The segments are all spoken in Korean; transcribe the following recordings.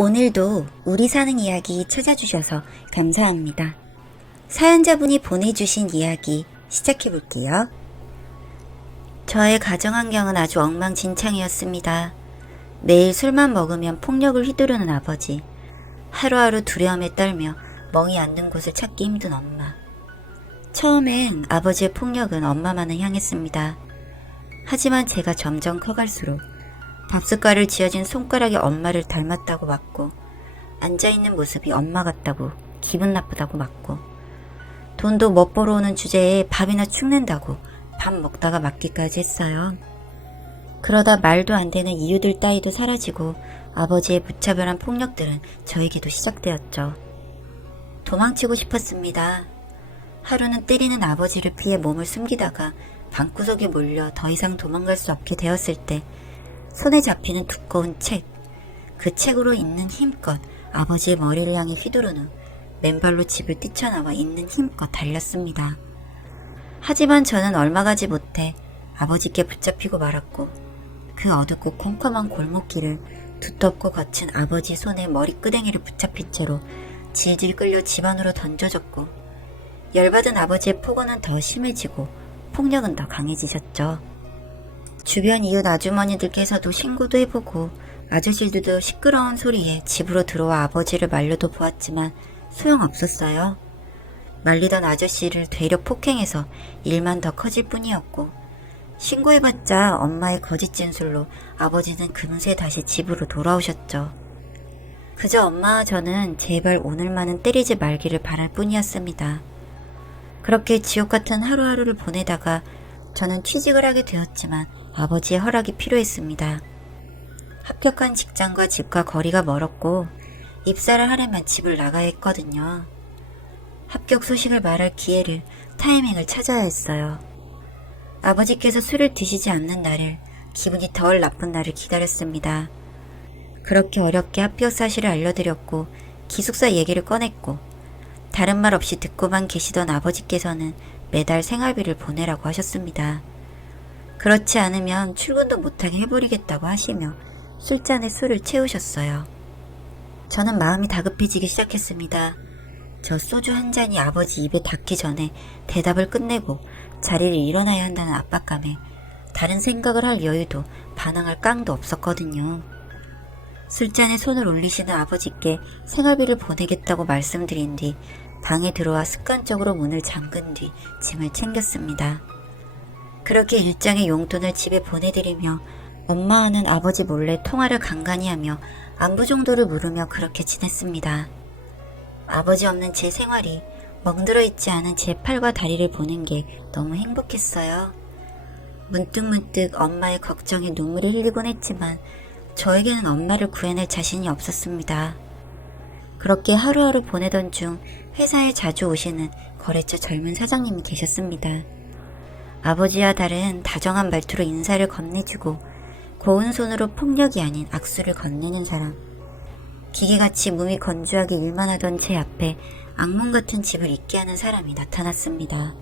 오늘도 우리 사는 이야기 찾아주셔서 감사합니다. 사연자분이 보내주신 이야기 시작해볼게요. 저의 가정환경은 아주 엉망진창이었습니다. 매일 술만 먹으면 폭력을 휘두르는 아버지, 하루하루 두려움에 떨며 멍이 앉는 곳을 찾기 힘든 엄마. 처음엔 아버지의 폭력은 엄마만을 향했습니다. 하지만 제가 점점 커갈수록 밥숟가락을 쥐어진 손가락이 엄마를 닮았다고 맞고, 앉아있는 모습이 엄마 같다고 기분 나쁘다고 맞고, 돈도 멋보러 오는 주제에 밥이나 축낸다고 밥 먹다가 맞기까지 했어요. 그러다 말도 안 되는 이유들 따위도 사라지고 아버지의 무차별한 폭력들은 저에게도 시작되었죠. 도망치고 싶었습니다. 하루는 때리는 아버지를 피해 몸을 숨기다가 방구석에 몰려 더 이상 도망갈 수 없게 되었을 때 손에 잡히는 두꺼운 책, 그 책으로 있는 힘껏 아버지의 머리를 향해 휘두른 후 맨발로 집을 뛰쳐나와 있는 힘껏 달렸습니다. 하지만 저는 얼마 가지 못해 아버지께 붙잡히고 말았고, 그 어둡고 컴컴한 골목길을 두텁고 거친 아버지 손에 머리끄댕이를 붙잡힌 채로 질질 끌려 집 안으로 던져졌고, 열받은 아버지의 폭언은 더 심해지고 폭력은 더 강해지셨죠. 주변 이웃 아주머니들께서도 신고도 해보고 아저씨들도 시끄러운 소리에 집으로 들어와 아버지를 말려도 보았지만 소용없었어요. 말리던 아저씨를 되려 폭행해서 일만 더 커질 뿐이었고, 신고해봤자 엄마의 거짓 진술로 아버지는 금세 다시 집으로 돌아오셨죠. 그저 엄마와 저는 제발 오늘만은 때리지 말기를 바랄 뿐이었습니다. 그렇게 지옥 같은 하루하루를 보내다가 저는 취직을 하게 되었지만 아버지의 허락이 필요했습니다. 합격한 직장과 집과 거리가 멀었고 입사를 하려면 집을 나가야 했거든요. 합격 소식을 말할 기회를, 타이밍을 찾아야 했어요. 아버지께서 술을 드시지 않는 날을, 기분이 덜 나쁜 날을 기다렸습니다. 그렇게 어렵게 합격 사실을 알려드렸고 기숙사 얘기를 꺼냈고, 다른 말 없이 듣고만 계시던 아버지께서는 매달 생활비를 보내라고 하셨습니다. 그렇지 않으면 출근도 못하게 해버리겠다고 하시며 술잔에 술을 채우셨어요. 저는 마음이 다급해지기 시작했습니다. 저 소주 한 잔이 아버지 입에 닿기 전에 대답을 끝내고 자리를 일어나야 한다는 압박감에 다른 생각을 할 여유도 반항할 깡도 없었거든요. 술잔에 손을 올리시는 아버지께 생활비를 보내겠다고 말씀드린 뒤 방에 들어와 습관적으로 문을 잠근 뒤 짐을 챙겼습니다. 그렇게 일정의 용돈을 집에 보내드리며 엄마와는 아버지 몰래 통화를 간간히 하며 안부 정도를 물으며 그렇게 지냈습니다. 아버지 없는 제 생활이, 멍들어 있지 않은 제 팔과 다리를 보는 게 너무 행복했어요. 문득문득 엄마의 걱정에 눈물을 흘리곤 했지만 저에게는 엄마를 구해낼 자신이 없었습니다. 그렇게 하루하루 보내던 중 회사에 자주 오시는 거래처 젊은 사장님이 계셨습니다. 아버지와 다른 다정한 말투로 인사를 건네주고 고운 손으로 폭력이 아닌 악수를 건네는 사람. 기계같이 몸이 건조하게 일만 하던 제 앞에 악몽 같은 집을 잊게 하는 사람이 나타났습니다.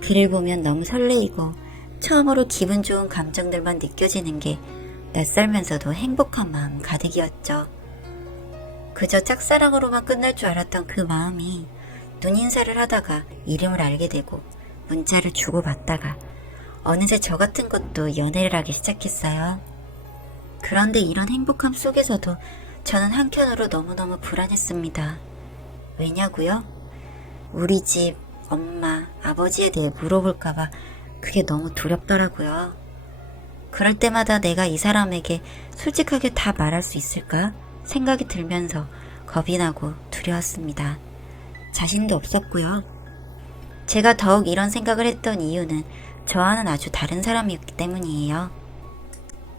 그를 보면 너무 설레이고 처음으로 기분 좋은 감정들만 느껴지는 게 낯설면서도 행복한 마음 가득이었죠. 그저 짝사랑으로만 끝날 줄 알았던 그 마음이 눈인사를 하다가 이름을 알게 되고 문자를 주고받다가 어느새 저 같은 것도 연애를 하기 시작했어요. 그런데 이런 행복함 속에서도 저는 한켠으로 너무너무 불안했습니다. 왜냐고요? 우리 집, 엄마, 아버지에 대해 물어볼까봐 그게 너무 두렵더라고요. 그럴 때마다 내가 이 사람에게 솔직하게 다 말할 수 있을까 생각이 들면서 겁이 나고 두려웠습니다. 자신도 없었고요. 제가 더욱 이런 생각을 했던 이유는 저와는 아주 다른 사람이었기 때문이에요.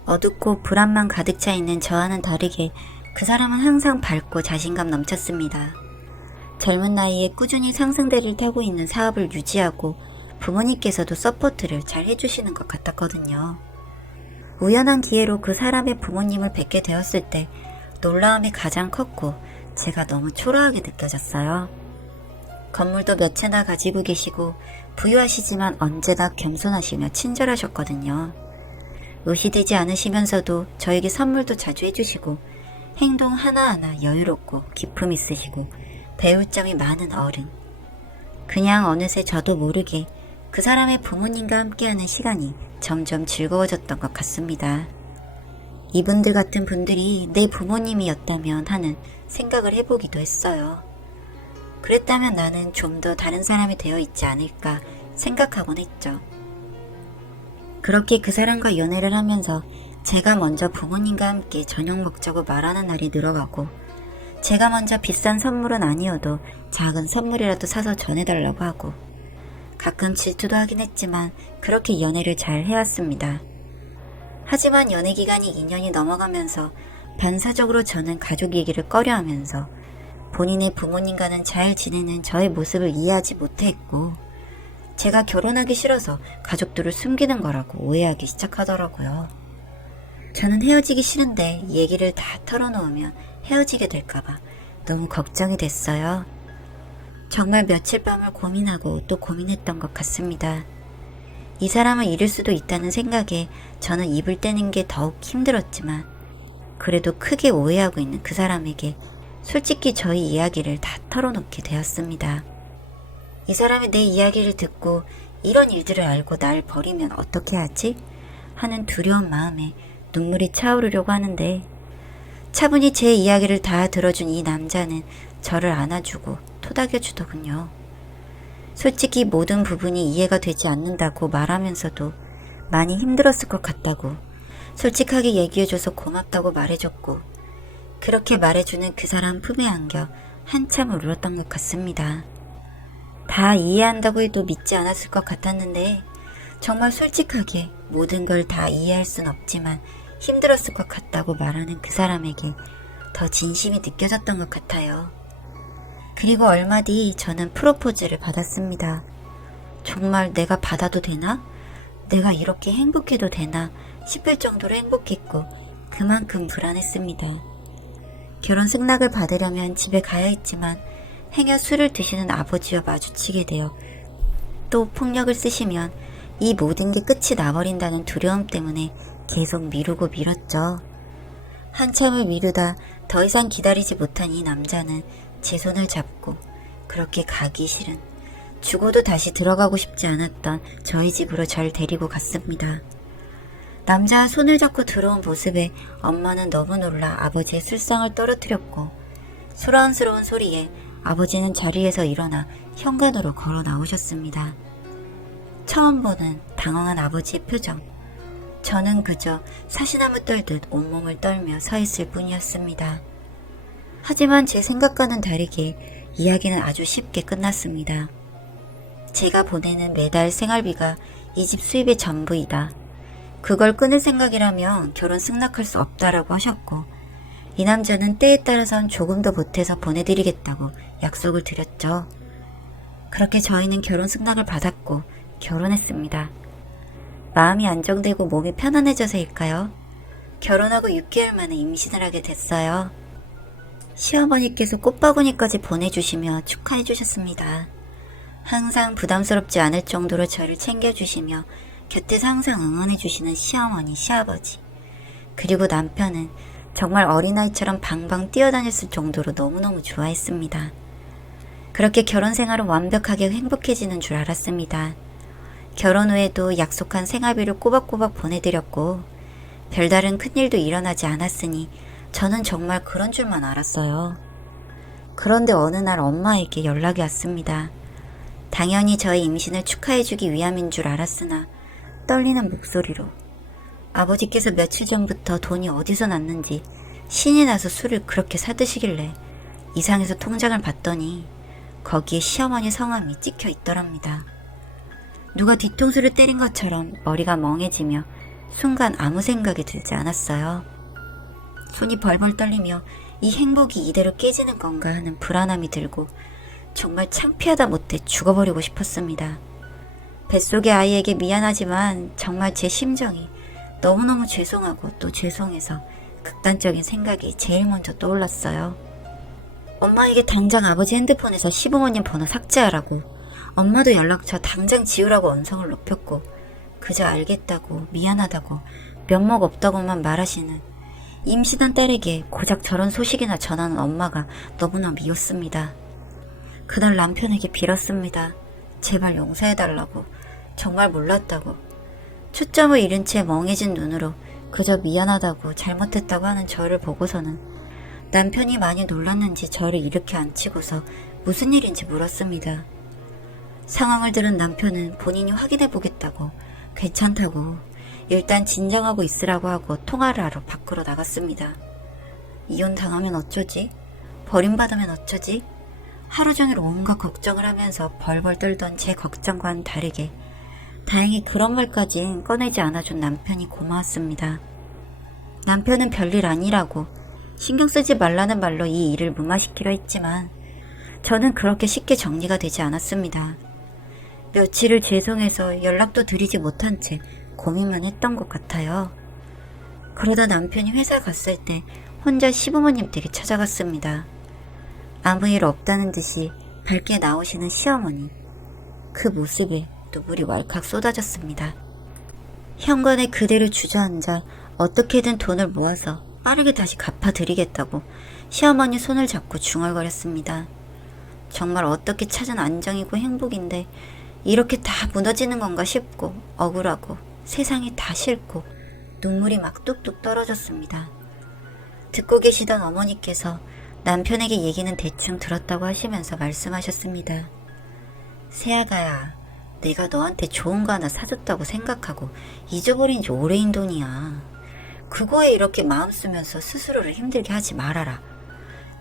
어둡고 불안만 가득 차 있는 저와는 다르게 그 사람은 항상 밝고 자신감 넘쳤습니다. 젊은 나이에 꾸준히 상승대를 타고 있는 사업을 유지하고 부모님께서도 서포트를 잘 해주시는 것 같았거든요. 우연한 기회로 그 사람의 부모님을 뵙게 되었을 때 놀라움이 가장 컸고 제가 너무 초라하게 느껴졌어요. 건물도 몇 채나 가지고 계시고 부유하시지만 언제나 겸손하시며 친절하셨거든요. 의시되지 않으시면서도 저에게 선물도 자주 해주시고 행동 하나하나 여유롭고 기품 있으시고 배울 점이 많은 어른. 그냥 어느새 저도 모르게 그 사람의 부모님과 함께하는 시간이 점점 즐거워졌던 것 같습니다. 이분들 같은 분들이 내 부모님이었다면 하는 생각을 해보기도 했어요. 그랬다면 나는 좀 더 다른 사람이 되어 있지 않을까 생각하곤 했죠. 그렇게 그 사람과 연애를 하면서 제가 먼저 부모님과 함께 저녁 먹자고 말하는 날이 늘어가고, 제가 먼저 비싼 선물은 아니어도 작은 선물이라도 사서 전해달라고 하고, 가끔 질투도 하긴 했지만 그렇게 연애를 잘 해왔습니다. 하지만 연애 기간이 2년이 넘어가면서 반사적으로 저는 가족 얘기를 꺼려하면서 본인의 부모님과는 잘 지내는 저의 모습을 이해하지 못했고, 제가 결혼하기 싫어서 가족들을 숨기는 거라고 오해하기 시작하더라고요. 저는 헤어지기 싫은데 얘기를 다 털어놓으면 헤어지게 될까봐 너무 걱정이 됐어요. 정말 며칠 밤을 고민하고 또 고민했던 것 같습니다. 이 사람을 잃을 수도 있다는 생각에 저는 입을 떼는 게 더욱 힘들었지만, 그래도 크게 오해하고 있는 그 사람에게 솔직히 저희 이야기를 다 털어놓게 되었습니다. 이 사람이 내 이야기를 듣고 이런 일들을 알고 날 버리면 어떻게 하지? 하는 두려운 마음에 눈물이 차오르려고 하는데, 차분히 제 이야기를 다 들어준 이 남자는 저를 안아주고 토닥여주더군요. 솔직히 모든 부분이 이해가 되지 않는다고 말하면서도 많이 힘들었을 것 같다고 솔직하게 얘기해줘서 고맙다고 말해줬고, 그렇게 말해주는 그 사람 품에 안겨 한참을 울었던 것 같습니다. 다 이해한다고 해도 믿지 않았을 것 같았는데, 정말 솔직하게 모든 걸 다 이해할 순 없지만 힘들었을 것 같다고 말하는 그 사람에게 더 진심이 느껴졌던 것 같아요. 그리고 얼마 뒤 저는 프로포즈를 받았습니다. 정말 내가 받아도 되나? 내가 이렇게 행복해도 되나? 싶을 정도로 행복했고 그만큼 불안했습니다. 결혼 승낙을 받으려면 집에 가야 했지만 행여 술을 드시는 아버지와 마주치게 되어, 또 폭력을 쓰시면 이 모든 게 끝이 나버린다는 두려움 때문에 계속 미루고 미뤘죠. 한참을 미루다 더 이상 기다리지 못한 이 남자는 제 손을 잡고 그렇게 가기 싫은, 죽어도 다시 들어가고 싶지 않았던 저희 집으로 절 데리고 갔습니다. 남자와 손을 잡고 들어온 모습에 엄마는 너무 놀라 아버지의 술상을 떨어뜨렸고, 소란스러운 소리에 아버지는 자리에서 일어나 현관으로 걸어 나오셨습니다. 처음 보는 당황한 아버지의 표정. 저는 그저 사시나무 떨듯 온몸을 떨며 서 있을 뿐이었습니다. 하지만 제 생각과는 다르게 이야기는 아주 쉽게 끝났습니다. 제가 보내는 매달 생활비가 이 집 수입의 전부이다. 그걸 끊을 생각이라면 결혼 승낙할 수 없다라고 하셨고, 이 남자는 때에 따라선 조금 더 보태서 보내드리겠다고 약속을 드렸죠. 그렇게 저희는 결혼 승낙을 받았고 결혼했습니다. 마음이 안정되고 몸이 편안해져서일까요? 결혼하고 6개월 만에 임신을 하게 됐어요. 시어머니께서 꽃바구니까지 보내주시며 축하해 주셨습니다. 항상 부담스럽지 않을 정도로 저를 챙겨주시며 곁에서 항상 응원해 주시는 시어머니, 시아버지, 그리고 남편은 정말 어린아이처럼 방방 뛰어다녔을 정도로 너무너무 좋아했습니다. 그렇게 결혼 생활은 완벽하게 행복해지는 줄 알았습니다. 결혼 후에도 약속한 생활비를 꼬박꼬박 보내드렸고 별다른 큰일도 일어나지 않았으니 저는 정말 그런 줄만 알았어요. 그런데 어느 날 엄마에게 연락이 왔습니다. 당연히 저의 임신을 축하해주기 위함인 줄 알았으나 떨리는 목소리로 아버지께서 며칠 전부터 돈이 어디서 났는지 신이 나서 술을 그렇게 사드시길래 이상해서 통장을 봤더니 거기에 시어머니 성함이 찍혀 있더랍니다. 누가 뒤통수를 때린 것처럼 머리가 멍해지며 순간 아무 생각이 들지 않았어요. 손이 벌벌 떨리며 이 행복이 이대로 깨지는 건가 하는 불안함이 들고 정말 창피하다 못해 죽어버리고 싶었습니다. 뱃속의 아이에게 미안하지만 정말 제 심정이 너무너무 죄송하고 또 죄송해서 극단적인 생각이 제일 먼저 떠올랐어요. 엄마에게 당장 아버지 핸드폰에서 시부모님 번호 삭제하라고, 엄마도 연락처 당장 지우라고 언성을 높였고, 그저 알겠다고 미안하다고 면목 없다고만 말하시는 임신한 딸에게 고작 저런 소식이나 전하는 엄마가 너무나 미웠습니다. 그날 남편에게 빌었습니다. 제발 용서해달라고. 정말 몰랐다고. 초점을 잃은 채 멍해진 눈으로 그저 미안하다고 잘못했다고 하는 저를 보고서는 남편이 많이 놀랐는지 저를 이렇게 앉히고서 무슨 일인지 물었습니다. 상황을 들은 남편은 본인이 확인해 보겠다고, 괜찮다고, 일단 진정하고 있으라고 하고 통화를 하러 밖으로 나갔습니다. 이혼당하면 어쩌지? 버림받으면 어쩌지? 하루 종일 온갖 걱정을 하면서 벌벌 떨던 제 걱정과는 다르게 다행히 그런 말까진 꺼내지 않아준 남편이 고마웠습니다. 남편은 별일 아니라고 신경 쓰지 말라는 말로 이 일을 무마시키려 했지만 저는 그렇게 쉽게 정리가 되지 않았습니다. 며칠을 죄송해서 연락도 드리지 못한 채 고민만 했던 것 같아요. 그러다 남편이 회사 갔을 때 혼자 시부모님 댁에 찾아갔습니다. 아무 일 없다는 듯이 밝게 나오시는 시어머니. 그 모습에 눈물이 왈칵 쏟아졌습니다. 현관에 그대로 주저앉아 어떻게든 돈을 모아서 빠르게 다시 갚아드리겠다고 시어머니 손을 잡고 중얼거렸습니다. 정말 어떻게 찾은 안정이고 행복인데 이렇게 다 무너지는 건가 싶고 억울하고 세상이 다 싫고 눈물이 막 뚝뚝 떨어졌습니다. 듣고 계시던 어머니께서 남편에게 얘기는 대충 들었다고 하시면서 말씀하셨습니다. 새아가야, 내가 너한테 좋은 거 하나 사줬다고 생각하고 잊어버린 지 오래인 돈이야. 그거에 이렇게 마음 쓰면서 스스로를 힘들게 하지 말아라.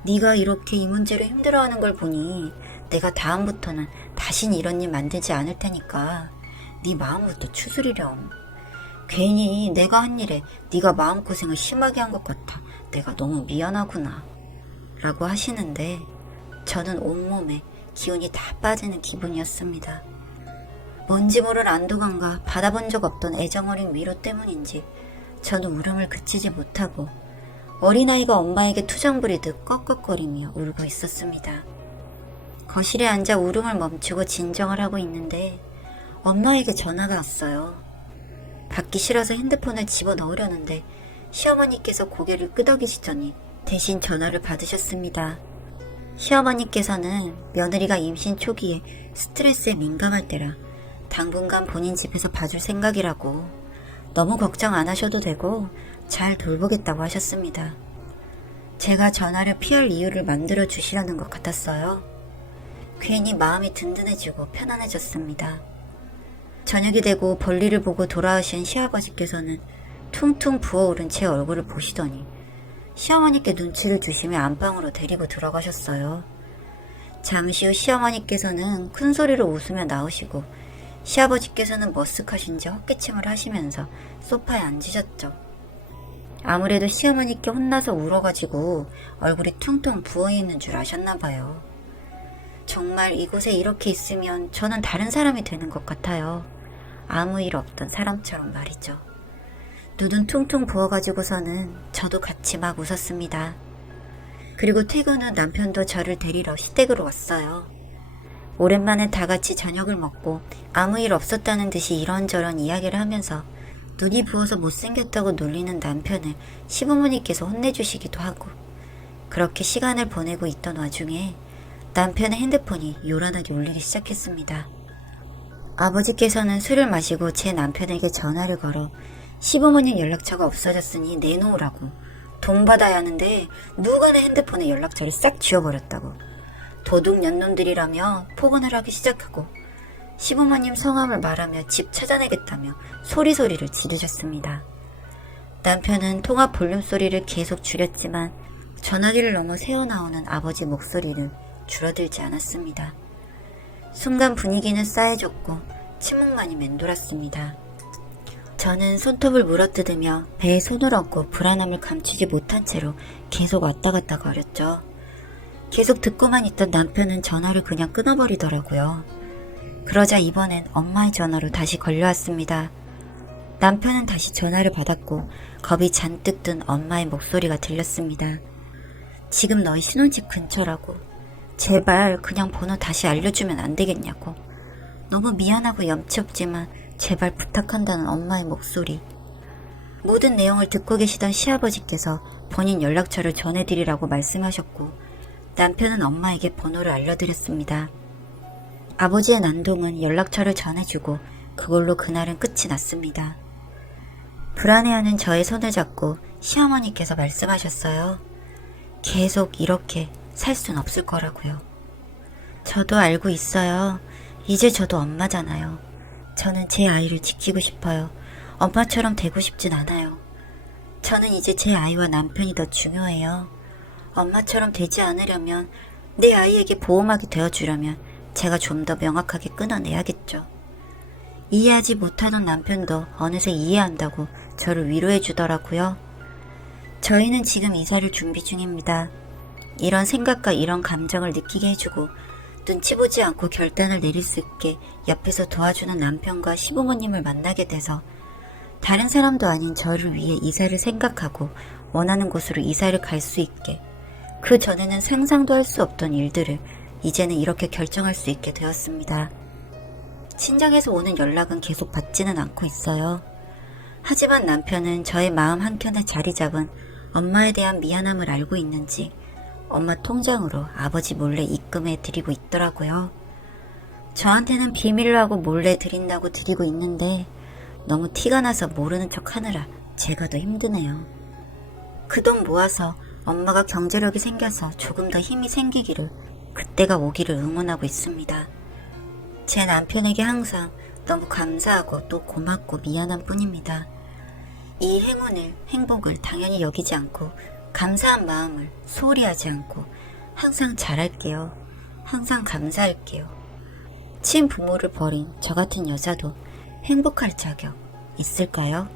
네가 이렇게 이 문제로 힘들어하는 걸 보니 내가 다음부터는 다신 이런 일 만들지 않을 테니까 네 마음부터 추스리렴. 괜히 내가 한 일에 네가 마음고생을 심하게 한 것 같아. 내가 너무 미안하구나. 라고 하시는데 저는 온몸에 기운이 다 빠지는 기분이었습니다. 뭔지 모를 안도감과 받아본 적 없던 애정어린 위로 때문인지 저는 울음을 그치지 못하고 어린아이가 엄마에게 투정 부리듯 꺽꺽거리며 울고 있었습니다. 거실에 앉아 울음을 멈추고 진정을 하고 있는데 엄마에게 전화가 왔어요. 받기 싫어서 핸드폰을 집어넣으려는데 시어머니께서 고개를 끄덕이시더니 대신 전화를 받으셨습니다. 시어머니께서는 며느리가 임신 초기에 스트레스에 민감할 때라 당분간 본인 집에서 봐줄 생각이라고 너무 걱정 안 하셔도 되고 잘 돌보겠다고 하셨습니다. 제가 전화를 피할 이유를 만들어 주시려는 것 같았어요. 괜히 마음이 든든해지고 편안해졌습니다. 저녁이 되고 볼일을 보고 돌아오신 시아버지께서는 퉁퉁 부어오른 제 얼굴을 보시더니 시어머니께 눈치를 주시며 안방으로 데리고 들어가셨어요. 잠시 후 시어머니께서는 큰 소리로 웃으며 나오시고 시아버지께서는 머쓱하신지 헛기침을 하시면서 소파에 앉으셨죠. 아무래도 시어머니께 혼나서 울어가지고 얼굴이 퉁퉁 부어있는 줄 아셨나봐요. 정말 이곳에 이렇게 있으면 저는 다른 사람이 되는 것 같아요. 아무 일 없던 사람처럼 말이죠. 눈은 퉁퉁 부어가지고서는 저도 같이 막 웃었습니다. 그리고 퇴근 후 남편도 저를 데리러 시댁으로 왔어요. 오랜만에 다 같이 저녁을 먹고 아무 일 없었다는 듯이 이런저런 이야기를 하면서 눈이 부어서 못생겼다고 놀리는 남편을 시부모님께서 혼내주시기도 하고 그렇게 시간을 보내고 있던 와중에 남편의 핸드폰이 요란하게 울리기 시작했습니다. 아버지께서는 술을 마시고 제 남편에게 전화를 걸어 시부모님 연락처가 없어졌으니 내놓으라고 돈 받아야 하는데 누가 내 핸드폰에 연락처를 싹 지워버렸다고 도둑년놈들이라며 폭언을 하기 시작하고 시부모님 성함을 말하며 집 찾아내겠다며 소리소리를 지르셨습니다. 남편은 통화 볼륨 소리를 계속 줄였지만 전화기를 넘어 새어나오는 아버지 목소리는 줄어들지 않았습니다. 순간 분위기는 싸해졌고 침묵만이 맴돌았습니다. 저는 손톱을 물어뜯으며 배에 손을 얹고 불안함을 감추지 못한 채로 계속 왔다 갔다 거렸죠. 계속 듣고만 있던 남편은 전화를 그냥 끊어버리더라고요. 그러자 이번엔 엄마의 전화로 다시 걸려왔습니다. 남편은 다시 전화를 받았고 겁이 잔뜩 든 엄마의 목소리가 들렸습니다. 지금 너희 신혼집 근처라고. 제발 그냥 번호 다시 알려주면 안 되겠냐고. 너무 미안하고 염치 없지만 제발 부탁한다는 엄마의 목소리. 모든 내용을 듣고 계시던 시아버지께서 본인 연락처를 전해드리라고 말씀하셨고 남편은 엄마에게 번호를 알려드렸습니다. 아버지의 난동은 연락처를 전해주고 그걸로 그날은 끝이 났습니다. 불안해하는 저의 손을 잡고 시어머니께서 말씀하셨어요. 계속 이렇게 살 순 없을 거라고요. 저도 알고 있어요. 이제 저도 엄마잖아요. 저는 제 아이를 지키고 싶어요. 엄마처럼 되고 싶진 않아요. 저는 이제 제 아이와 남편이 더 중요해요. 엄마처럼 되지 않으려면, 내 아이에게 보호막이 되어주려면 제가 좀 더 명확하게 끊어내야겠죠. 이해하지 못하던 남편도 어느새 이해한다고 저를 위로해 주더라고요. 저희는 지금 이사를 준비 중입니다. 이런 생각과 이런 감정을 느끼게 해주고 눈치 보지 않고 결단을 내릴 수 있게 옆에서 도와주는 남편과 시부모님을 만나게 돼서 다른 사람도 아닌 저를 위해 이사를 생각하고 원하는 곳으로 이사를 갈 수 있게, 그 전에는 상상도 할 수 없던 일들을 이제는 이렇게 결정할 수 있게 되었습니다. 친정에서 오는 연락은 계속 받지는 않고 있어요. 하지만 남편은 저의 마음 한켠에 자리 잡은 엄마에 대한 미안함을 알고 있는지 엄마 통장으로 아버지 몰래 입금해 드리고 있더라고요. 저한테는 비밀로 하고 몰래 드린다고 드리고 있는데 너무 티가 나서 모르는 척 하느라 제가 더 힘드네요. 그 돈 모아서 엄마가 경제력이 생겨서 조금 더 힘이 생기기를, 그때가 오기를 응원하고 있습니다. 제 남편에게 항상 너무 감사하고 또 고맙고 미안한 뿐입니다. 이 행운을, 행복을 당연히 여기지 않고 감사한 마음을 소홀히 하지 않고 항상 잘할게요. 항상 감사할게요. 친부모를 버린 저 같은 여자도 행복할 자격 있을까요?